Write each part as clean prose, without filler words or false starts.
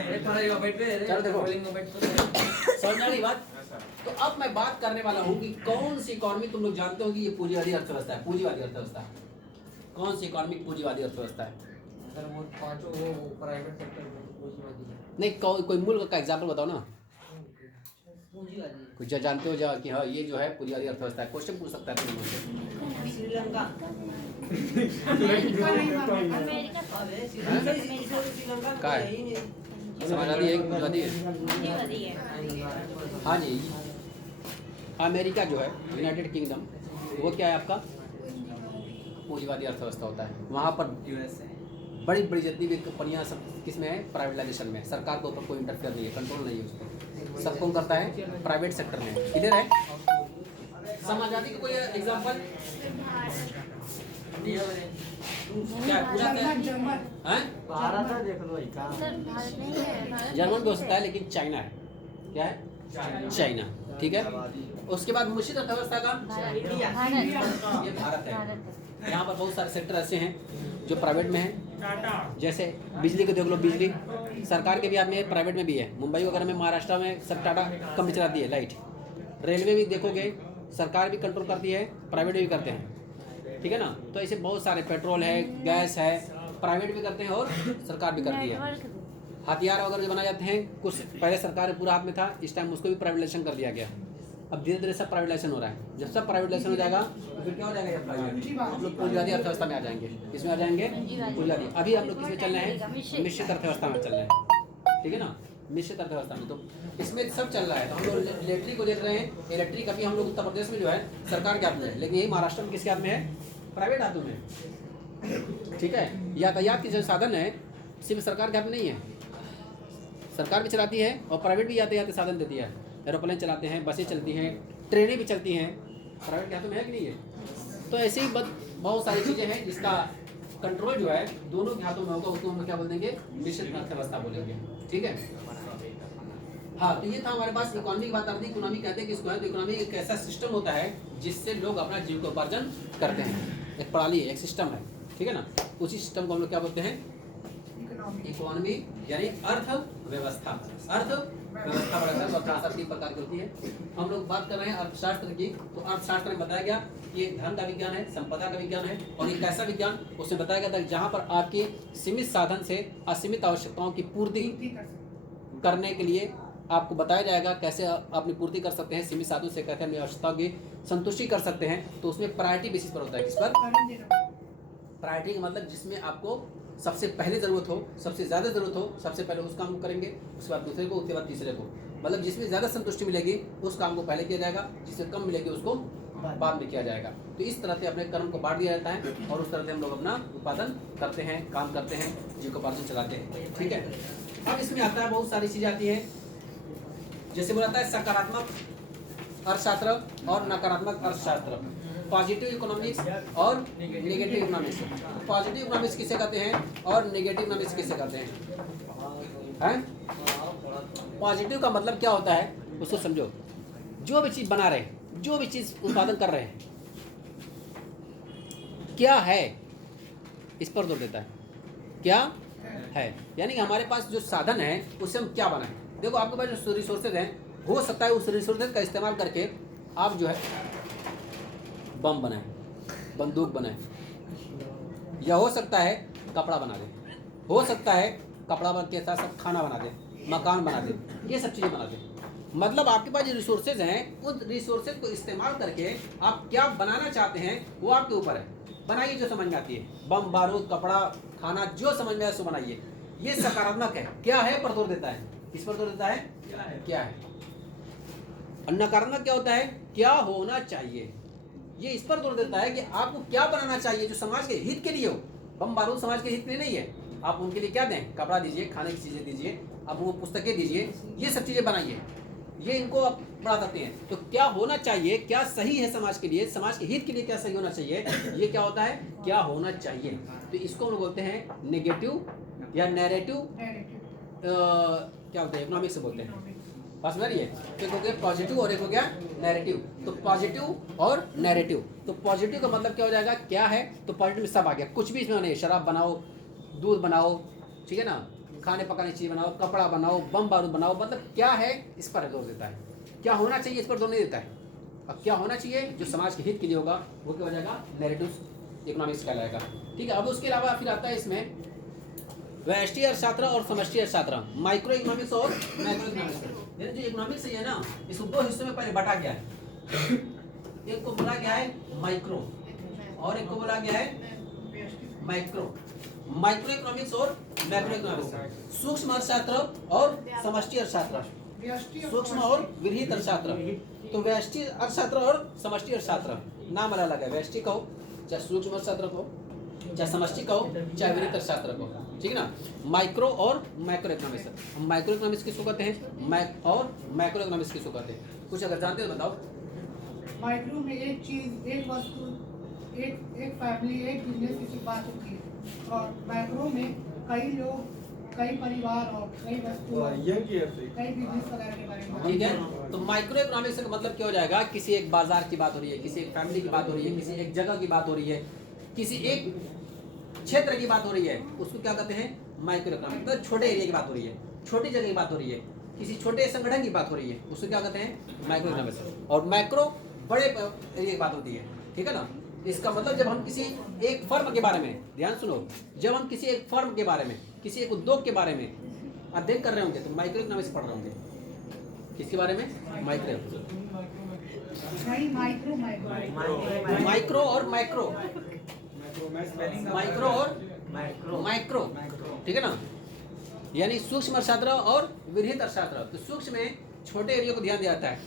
चलो देखो समझ आ गई बात। तो अब मैं बात करने वाला हूँ कि कौन सी इकोनॉमी तुम लोग जानते हो कि ये पूंजीवादी अर्थव्यवस्था है। पूंजीवादी अर्थव्यवस्था कौन सी इकोनॉमी पूंजीवादी अर्थव्यवस्था है? सर वो पांचों वो प्राइवेट सेक्टर में पूंजीवादी है। नहीं, कोई मुल्क का एग्जाम्पल बताओ ना, पूंजीवादी कुछ जानते हो जा कि हाँ ये जो है पूंजीवादी अर्थव्यवस्था है। क्वेश्चन पूछ सकता है तुम मुझसे। श्रीलंका का है समाजवादी है पूंजीवादी है? हाँ जी, अमेरिका जो है यूनाइटेड किंगडम वो क्या है आपका? पूंजीवादी अर्थव्यवस्था होता है। वहाँ पर बड़ी बड़ी जितनी भी कंपनियाँ सब किस में है? प्राइवेटाइजेशन में। सरकार के ऊपर कोई इंटरफेयर नहीं है, कंट्रोल नहीं है उसको। सब कौन करता है? प्राइवेट सेक्टर में। किधर है? समाजवादी का कोई एग्जाम्पल? क्या पूरा भारत है, देख लो जर्मन भी हो सकता है, लेकिन चाइना है। क्या है? चाइना। ठीक है। उसके बाद मिश्रित अर्थव्यवस्था का ये भारत है। यहाँ पर बहुत सारे सेक्टर ऐसे हैं जो प्राइवेट में है। जैसे बिजली को देख लो, बिजली सरकार के भी हाथ में है, प्राइवेट में भी है। मुंबई वगैरह में, महाराष्ट्र में सब टाटा कंपनी चलाती है लाइट। रेलवे भी देखोगे सरकार भी कंट्रोल करती है, प्राइवेट भी करते हैं। ठीक है ना। तो ऐसे बहुत सारे, पेट्रोल है, गैस है, प्राइवेट भी करते हैं और सरकार भी करती है। हथियार वगैरह जो बनाए जाते हैं, कुछ पहले सरकार पूरा हाथ में था, इस टाइम उसको भी प्राइवेटाइजेशन कर दिया गया। अब धीरे धीरे सब प्राइवेटाइजेशन हो रहा है। जब सब प्राइवेटाइजेशन हो जाएगा तो फिर क्या हो जाएगा? हम लोग पूंजीवादी अर्थव्यवस्था में आ जाएंगे। किसमें आ जाएंगे? पूंजीवादी। अभी हम लोग किसमें चल रहे हैं? मिश्रित अर्थव्यवस्था में चल रहे हैं। ठीक है ना, मिश्रित अर्थव्यवस्था में। तो इसमें सब चल रहा है। तो हम लोग इलेक्ट्रिक को देख रहे हैं। इलेक्ट्रिक अभी हम लोग उत्तर प्रदेश में जो है सरकार के हाथ में है, लेकिन यही महाराष्ट्र में किसके हाथ में है? प्राइवेट हाथों में। ठीक है। यातायात के जो साधन है सिर्फ सरकार के हाथ में नहीं है, सरकार भी चलाती है और प्राइवेट भी यातायात के साधन देती है। एरोप्लेन चलाते हैं, बसें चलती हैं, ट्रेनें भी चलती हैं, प्राइवेट के हाथों में है कि नहीं है? तो ऐसे ही बहुत सारी चीज़ें हैं जिसका कंट्रोल जो है दोनों के हाथों में होगा, उसको हम लोग क्या बोल देंगे? मिश्रित अर्थव्यवस्था बोलेंगे। ठीक है। हाँ, तो ये था हमारे पास इकोनॉमी की बात आती है। इकोनॉमी कहते हैं कि इसको है, तो इकोनॉमी एक ऐसा सिस्टम होता है जिससे लोग अपना जीविकोपार्जन करते हैं। एक प्रणाली, एक सिस्टम है। ठीक है ना। उसी सिस्टम को हम लोग क्या बोलते हैं? इकोनॉमी यानी अर्थव्यवस्था। अर्थव्यवस्था अर्थशास्त्र 3 प्रकार की होती है। हम लोग बात कर रहे हैं अर्थशास्त्र की। तो अर्थशास्त्र में बताया गया कि एक धन का विज्ञान है, संपदा का विज्ञान है, और एक ऐसा विज्ञान उसमें बताया गया था जहाँ पर आपके सीमित साधन से असीमित आवश्यकताओं की पूर्ति करने के लिए आपको बताया जाएगा कैसे आप अपनी पूर्ति कर सकते हैं। सीमित साधनों से कहते हैं अपनी आवश्यकताओं की संतुष्टि कर सकते हैं। तो उसमें प्रायोरिटी बेसिस पर होता है। किस पर? प्रायोरिटी का मतलब जिसमें आपको सबसे पहले ज़रूरत हो, सबसे ज़्यादा ज़रूरत हो, सबसे पहले उस काम को करेंगे, उसके बाद दूसरे को, उसके बाद तीसरे को। मतलब जिसमें ज़्यादा संतुष्टि मिलेगी उस काम को पहले किया जाएगा, जिससे कम मिलेगी उसको बाद में किया जाएगा। तो इस तरह से अपने कर्म को बांट दिया जाता है और उस तरह से हम लोग अपना उत्पादन करते हैं, काम करते हैं, जीविकोपार्जन चलाते हैं। ठीक है। अब इसमें आता है बहुत सारी चीज़ें आती हैं, जैसे बोला है सकारात्मक अर्थशास्त्र और नकारात्मक अर्थशास्त्र, पॉजिटिव इकोनॉमिक्स और नेगेटिव इकोनॉमिक्स। पॉजिटिव इकोनॉमिक्स किसे कहते हैं और नेगेटिव इकोनॉमिक्स किसे कहते हैं? पॉजिटिव का मतलब क्या होता है उसको समझो। जो भी चीज़ बना रहे हैं, जो भी चीज़ उत्पादन कर रहे हैं, क्या है इस पर जोर देता है। क्या है यानी कि हमारे पास जो साधन है उससे हम क्या बनाएं। देखो आपके पास जो रिसोर्सेज हैं, हो सकता है उस रिसोर्सेज का इस्तेमाल करके आप जो है बम बनाएं, बंदूक बनाएं, या हो सकता है कपड़ा बना दें, हो सकता है कपड़ा बन के साथ साथ खाना बना दें, मकान बना दें, ये सब चीज़ें बना दें। मतलब आपके पास जो रिसोर्सेज हैं उन रिसोर्सेज को इस्तेमाल करके आप क्या बनाना चाहते हैं वो आपके ऊपर है। बनाइए जो समझ में आती है, बम, बारूद, कपड़ा, खाना, जो समझ में आए सो बनाइए। ये सकारात्मक है। क्या है पर जोर देता है। किस पर जोर देता है? क्या है। और नकारात्मक क्या होता है? क्या होना चाहिए। ये इस पर जोर देता है कि आपको क्या बनाना चाहिए जो समाज के हित के लिए हो। बम बारूद समाज के हित के लिए नहीं है। आप उनके लिए क्या दें? कपड़ा दीजिए, खाने की चीज़ें दीजिए, अब वो पुस्तकें दीजिए, ये सब चीज़ें बनाइए, ये इनको आप बढ़ा सकते हैं। तो क्या होना चाहिए, क्या सही है समाज के लिए, समाज के हित के लिए क्या सही होना चाहिए, ये क्या होता है? क्या होना चाहिए। तो इसको हम बोलते हैं नेगेटिव या नैरेटिव, क्या बोलते हैं, इकोनॉमिक्स से बोलते हैं। बस मेरी है। एक हो गया पॉजिटिव और एक हो गया नैरेटिव। तो पॉजिटिव और नैरेटिव, तो पॉजिटिव का मतलब क्या हो जाएगा? क्या है, तो पॉजिटिव में सब आ गया, कुछ भी इसमें नहीं। शराब बनाओ, दूध बनाओ, ठीक है ना, खाने पकाने की चीज़ बनाओ, कपड़ा बनाओ, बम बारूद बनाओ, मतलब क्या है इस पर जोर देता है, क्या होना चाहिए इस पर जोर नहीं देता है। अब क्या होना चाहिए जो समाज के हित के लिए होगा वो क्या हो जाएगा, नैरेटिव इकोनॉमिक्स कहलाएगा। ठीक है, अब उसके अलावा फिर आता है इसमें व्यष्टि अर्थशास्त्र और समष्टि अर्थशास्त्र, माइक्रो इकोनॉमिक्स और मैक्रो इकोनॉमिक्स। जो इकोनॉमिक्स है ना, इसको दो हिस्सों में पहले बांटा गया है। एक को बोला गया है माइक्रो और एक को बोला गया है मैक्रो। माइक्रो इकोनॉमिक्स और मैक्रो इकोनॉमिक्स, सूक्ष्म अर्थशास्त्र और समष्टि अर्थशास्त्र, सूक्ष्म और विरहित अर्थशास्त्र। तो व्यष्टि अर्थशास्त्र और समष्टि अर्थशास्त्र नाम अलग है, व्यष्टि कहो चाहे सूक्ष्म अर्थशास्त्र कहो, चाहे समष्टि कहो, चाहे विरहित अर्थशास्त्र कहो, ठीक है ना। माइक्रो और मैक्रो इकोनॉमिक्स, माइक्रो इकोनॉमिक्स किसको कहते हैं और मैक्रो इकोनॉमिक्स किसको कहते हैं, कुछ अगर जानते हो तो बताओ। माइक्रो में एक चीज, एक वस्तु, एक फैमिली, एक बिजनेस की बात होती है, और मैक्रो में कई लोग, कई परिवार और कई वस्तु, कई बिजनेस वगैरह के बारे में। ठीक है, तो माइक्रो इकोनॉमिक्स का मतलब क्या हो जाएगा, किसी एक बाजार की बात हो रही है, किसी एक फैमिली की बात हो रही है, किसी एक जगह की बात हो रही है, किसी एक क्षेत्र की बात हो रही है, उसको क्या कहते हैं माइक्रो इकोनॉमिक्स। मतलब छोटे एरिया की बात हो रही है, छोटी जगह की बात हो रही है, किसी छोटे संगठन की बात हो रही है, उसको क्या कहते हैं माइक्रो इकोनॉमिक्स। और मैक्रो बड़े एरिया की बात होती है, ठीक है ना। इसका मतलब जब हम किसी एक फर्म के बारे में, ध्यान सुनो, जब हम किसी एक फर्म के बारे में, किसी एक उद्योग के बारे में अध्ययन कर रहे होंगे तो माइक्रो इकोनॉमिक्स पढ़ रहे होंगे। किसके बारे में, माइक्रो और माइक्रो, माइक्रो और माइक्रो, ठीक है ना। यानी सूक्ष्म अर्थशास्त्र और विरहित अर्थशास्त्र। तो सूक्ष्म में छोटे एरिया को ध्यान दिया जाता है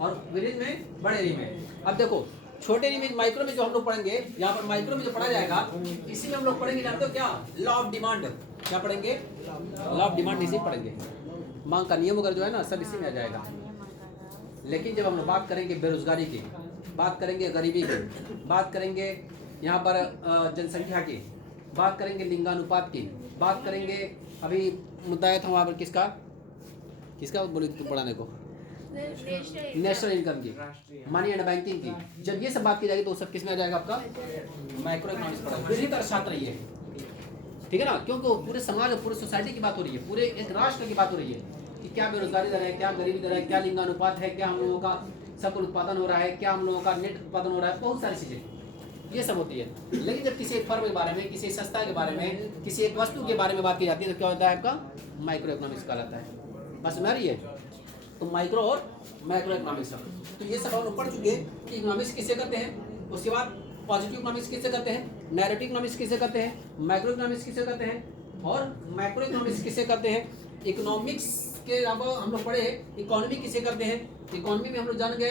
और विरहित में बड़े एरिया में। अब देखो छोटे एरिया में, माइक्रो में जो हम लोग पढ़ेंगे, यहाँ पर माइक्रो में जो पढ़ा जाएगा इसी में हम लोग पढ़ेंगे, जानते हो क्या, लॉ ऑफ डिमांड। क्या पढ़ेंगे, लॉ ऑफ डिमांड इसी पढ़ेंगे, मांग का नियम वगैरह जो है ना सब इसी में आ जाएगा। लेकिन जब हम लोग बात करेंगे बेरोजगारी की, बात करेंगे गरीबी की, बात करेंगे यहाँ पर जनसंख्या की, बात करेंगे लिंगानुपात की, बात करेंगे, अभी मुद्दा आया था वहाँ पर किसका बोली थी पढ़ाने को, नेशनल इनकम की, मनी एंड बैंकिंग की। जब ये सब बात की जाएगी तो सब किस में आ जाएगा आपका, माइक्रो इकोनॉमिक्स पढ़ा। विरहित अर्थशास्त्र ये है, ठीक है ना, क्योंकि पूरे समाज और पूरे सोसाइटी की बात हो रही है, पूरे एक राष्ट्र की बात हो रही है कि क्या बेरोजगारी दर है, क्या गरीबी दर है, क्या लिंगानुपात है, क्या हम लोगों का सकल उत्पादन हो रहा है, क्या हम लोगों का नेट उत्पादन हो रहा है, बहुत सारी चीजें ये सब होती है। लेकिन जब किसी एक फर्म के बारे में, किसी संस्था के बारे में, किसी एक वस्तु के बारे में बात की जाती है तो क्या होता है, आपका माइक्रो इकोनॉमिक्स कहलाता है। बस समझ रही है, तो माइक्रो और मैक्रो इकोनॉमिक्स। तो ये सब हम लोग पढ़ चुके हैं कि इकोनॉमिक्स किसे कहते हैं। उसके बाद पॉजिटिव इकोनॉमिक्स किसे कहते हैं, नैरेटिव इकोनॉमिक्स किसे कहते हैं, माइक्रो इकोनॉमिक्स किसे कहते हैं और मैक्रो इकोनॉमिक्स किसे कहते हैं। इकोनॉमिक्स के अलावा हम लोग पढ़े इकोनॉमी किसे करते हैं। इकोनॉमी में हम लोग जान गए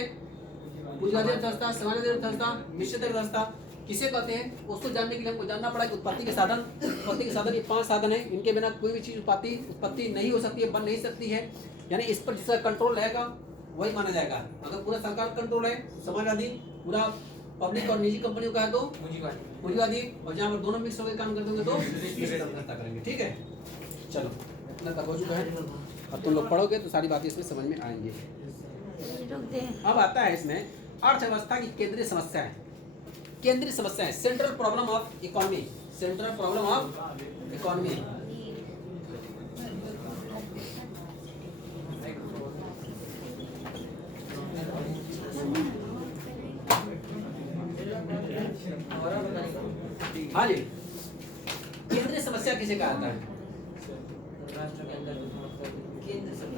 पूंजीवादी अर्थव्यवस्था, सामान्य अर्थव्यवस्था, मिश्रित अर्थव्यवस्था किसे कहते हैं। उसको जानने के लिए हमको जानना पड़ा कि उत्पत्ति के साधन, उत्पत्ति के साधन ये 5 साधन है, इनके बिना कोई भी चीज उत्पत्ति नहीं हो सकती है, बन नहीं सकती है। यानी इस पर जिसका कंट्रोल रहेगा वही माना जाएगा। अगर पूरा सरकार कंट्रोल है, समाजवादी, पूरा पब्लिक और निजी कंपनियों का है तो पूंजीवादी, और जहाँ पर दोनों मिक्स होकर काम करते होंगे तो मिश्रित अर्थव्यवस्था करेंगे। ठीक है, चलो इतना तक हो चुका है। अब तुम लोग पढ़ोगे तो सारी बातें इसमें समझ में आएंगी। अब आता है इसमें अर्थव्यवस्था की केंद्रीय समस्याएं। केंद्रीय समस्याएं, central problem of economy, central problem of economy. हाँ जी, केंद्रीय समस्या किसे कहा जाता है।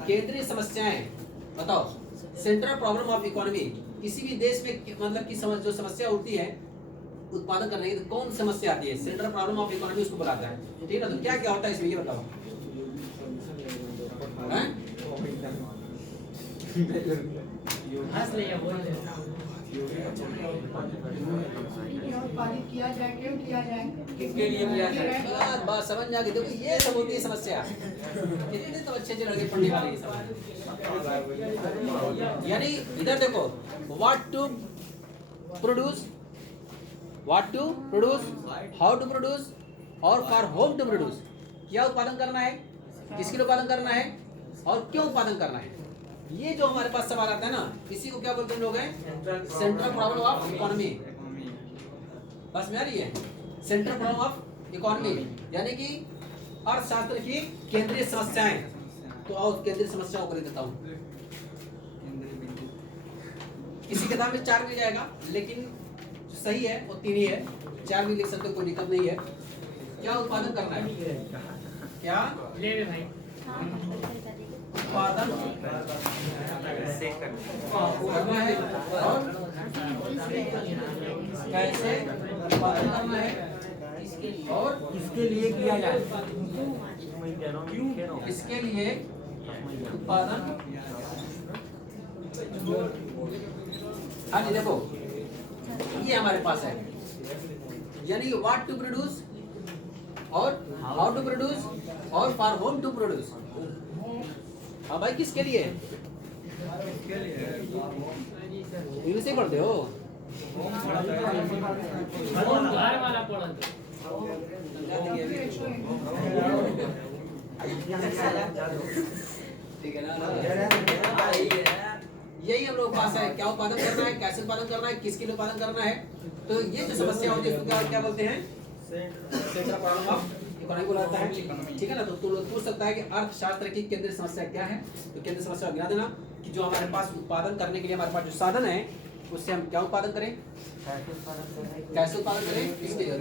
केंद्रीय समस्याएं बताओ। सेंट्रल प्रॉब्लम ऑफ इकोनॉमी, किसी भी देश में मतलब की जो समस्या होती है उत्पादन करने की, तो कौन समस्या आती है, सेंट्रल प्रॉब्लम ऑफ इकोनॉमी उसको बुलाता है। ठीक है, तो क्या क्या होता है इसमें ये बताओ। पारित किया जाए, क्यों किया जाए, किसके लिए किया जाए, बात समझ में आ गई। देखो ये सब होती है समस्या। कितने तो अच्छे लड़के पढ़ने वाले ये सब। यानी इधर देखो, what to produce, how to produce और फॉर होम टू प्रोड्यूस। क्या उत्पादन करना है, किसके लिए उत्पादन करना है और क्यों उत्पादन करना है। ये जो हमारे पास सवाल आता है ना, इसी को क्या बोलते हैं लोग हैं, सेंट्रल प्रॉब्लम ऑफ इकोनॉमी। बस में आ रही है, सेंट्रल प्रॉब्लम ऑफ इकोनॉमी। यानी कि अर्थशास्त्र की केंद्रीय समस्याएं। तो आओ केंद्रीय समस्याओं को लिख देता हूँ। किसी किताब में 4 मिल जाएगा, लेकिन जो सही है वो 3 ही है। 4 भी लिख सकते हो, कोई दिक्कत नहीं है। क्या उत्पादन करना है? क्या उत्पादन करना है और कैसे उत्पादन करना है और इसके लिए किया जाए। इसके लिए उत्पादन। हाँ जी, देखो ये हमारे पास है, यानी व्हाट टू प्रोड्यूस और हाउ टू प्रोड्यूस और फॉर होम टू प्रोड्यूस। हाँ भाई, किसके लिए? इंग्लिश से पढ़ते हो? ठीक है ना, यही हम लोग पास है। क्या उत्पादन करना है, कैसे उत्पादन करना है, किसके लिए उत्पादन करना है। तो ये जो समस्या होती है इसको क्या बोलते हैं? सेंट्रल प्रॉब्लम ऑफ इकोनॉमी बोला जाता है। ठीक है ना। तो तू लोग पूछ सकता है कि अर्थशास्त्र की केंद्रीय समस्या क्या है। तो केंद्रीय समस्या गिना देना कि जो हमारे पास उत्पादन करने के लिए हमारे पास जो साधन है उससे हम क्या उत्पादन करें, कैसे उत्पादन करें, किसके लिए।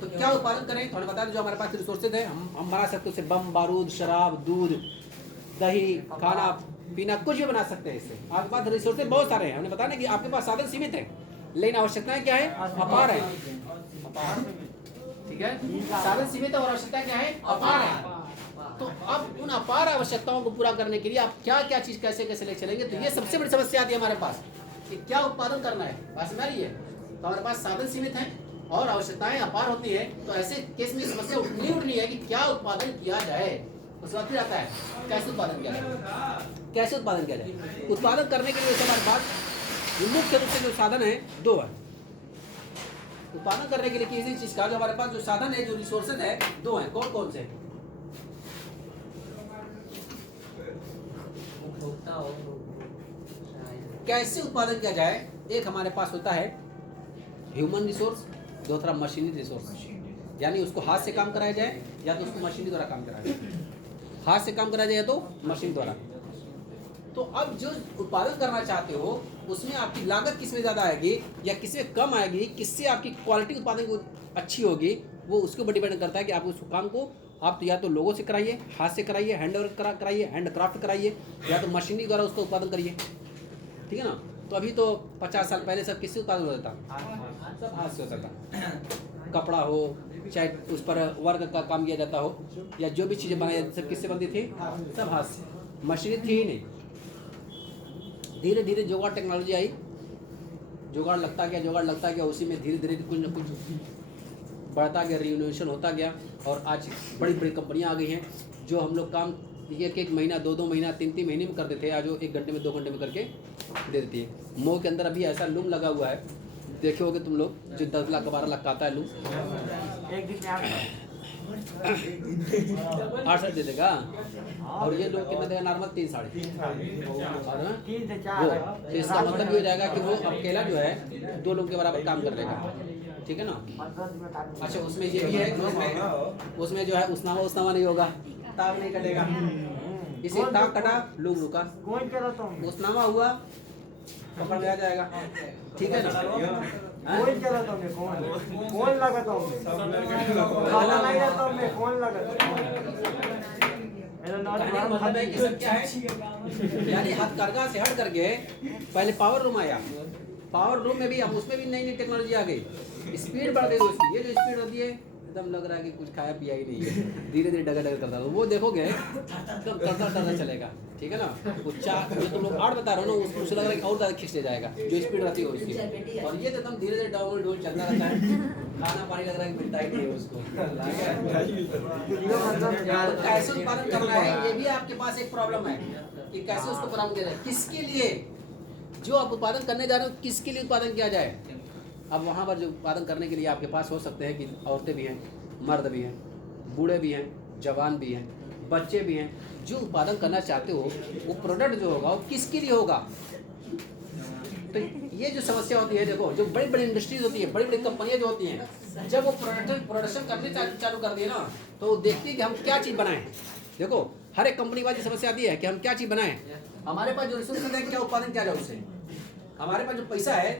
तो क्या उत्पादन करें, तो बता दें जो हमारे पास रिसोर्सेज है हम बना सकते हैं उससे बम, बारूद, शराब, दूध, दही, खाना पीना, कुछ भी बना सकते हैं इससे। आपके पास रिसोर्सेज बहुत सारे हैं। हमने बताया ना कि आपके पास साधन सीमित है, लेकिन आवश्यकताएं क्या है? अपार है। अपार, ठीक है। साधन सीमित है और आवश्यकता क्या है? अपार है। तो अब उन अपार आवश्यकताओं को पूरा करने के लिए आप क्या क्या चीज कैसे कैसे ले चलेंगे। तो ये सबसे बड़ी समस्या आती है हमारे पास कि क्या उत्पादन करना है। बात समझ रही है? तो हमारे पास साधन सीमित है और आवश्यकताएं अपार होती है। तो ऐसे केस में समस्या उठनी है कि क्या उत्पादन किया जाए। उसके बाद फिर आता है कैसे उत्पादन किया जाए। कैसे उत्पादन किया जाए? उत्पादन करने के लिए हमारे पास मुख्य रूप से जो साधन है 2 है। उत्पादन करने के लिए किसी चीज का जो हमारे पास जो साधन है, जो रिसोर्सेज है 2 है। कौन कौन से? कैसे उत्पादन किया जाए? एक हमारे पास होता है ह्यूमन रिसोर्स, दूसरा मशीनरी रिसोर्स। यानी उसको हाथ से काम कराया जाए या तो उसको मशीनरी द्वारा काम कराया जाए। हाथ से काम कराया जाए तो मशीन द्वारा। तो अब जो उत्पादन करना चाहते हो उसमें आपकी लागत किसमें ज़्यादा आएगी या किसमें कम आएगी, किससे आपकी क्वालिटी उत्पादन की अच्छी होगी, वो उसके ऊपर डिपेंड करता है कि आप उस काम को आप या तो लोगों से कराइए, हाथ से कराइए, हैंड वर्क कराइए, हैंड क्राफ्ट कराइए, या तो मशीनरी द्वारा उसका उत्पादन करिए। ठीक है ना। तो अभी तो 50 साल पहले सब किससे उत्पादन होता था? सब हाथ से होता था। कपड़ा हो चाहे उस पर वर्क का काम किया जाता हो या जो भी चीज़ें बनाई जाती सब किससे बनती थी? सब हाथ से। मशीनरी थी ही नहीं। धीरे धीरे जुगाड़ टेक्नोलॉजी आई, जुगाड़ लगता गया, उसी में धीरे धीरे कुछ न कुछ बढ़ता गया, रिन्यूएशन होता गया और आज बड़ी बड़ी कंपनियां आ गई हैं जो हम लोग काम 1-1 महीना, 2-2 महीना, 3-3 महीने में करते थे, आज वो 1 घंटे में, 2 घंटे में करके दे देती है। मोह के अंदर अभी ऐसा लूम लगा हुआ है, देखे होगे तुम लोग, जो 10 लाख 12 लाख का आता है लूम, 8 दे देगा। और ये लोग कितना देगा? नॉर्मल 3 साढ़े। और वो इसका मतलब ये हो जाएगा कि वो अकेला जो है 2 लोग के बराबर काम कर लेगा। ठीक है ना। अच्छा, उसमें ये भी है कि उसमें जो है उसनामा नहीं होगा, ताक नहीं कटेगा। इसे ताक कटा, लूम रुका, उसनामा हुआ, पकड़ लिया जाएगा। ठीक है ना। कौन चलाता हूँ मैं? कौन लगाता हूँ मैं? खाना नहीं आता हूँ मैं, कौन लगाता मतलब है कि सब क्या है, यानी हथकरघा से हट करके पहले पावर रूम आया। पावर रूम में भी हम उसमें भी नई नई टेक्नोलॉजी आ गई, स्पीड बढ़ गई उसकी। ये जो स्पीड होती है एकदम लग रहा है कि कुछ खाया पिया ही नहीं है, धीरे धीरे डगर डगर करता है। वो देखोगे एकदम तरता चलेगा। ठीक है ना। वो 4 जो तुम लोग 8 बता रहे हो ना, उसको लग रहा है कि और ज़्यादा खींच ले जाएगा जो स्पीड रहती है उसकी। और ये तो एकदम धीरे धीरे डाउन डोल चलता रहता है। खाना पानी लग रहा है कि मिलता ही नहीं है उसको। कैसे उत्पादन करना है, ये भी आपके पास एक प्रॉब्लम है कि कैसे उसको बरामद किया जाए, किसके लिए जो आप उत्पादन करने जा रहे हो, किसके लिए उत्पादन किया जाए। अब वहाँ पर जो उत्पादन करने के लिए आपके पास हो सकते हैं कि औरतें भी हैं, मर्द भी हैं, बूढ़े भी हैं, जवान भी हैं, बच्चे भी हैं। जो उत्पादन करना चाहते हो वो प्रोडक्ट जो होगा वो किसके लिए होगा। तो ये जो समस्या होती है, देखो जो बड़ी बड़ी इंडस्ट्रीज होती है, बड़ी बड़ी कंपनियां जो होती हैं, जब वो प्रोडक्शन करने चालू कर दिए ना, तो वो देखती है कि हम क्या चीज़ बनाएं। देखो हर एक कंपनी के पास ये समस्या आती है कि हम क्या चीज़ बनाएं। हमारे पास जो रिसोर्स है, क्या उत्पादन किया जाए उससे, हमारे पास जो पैसा है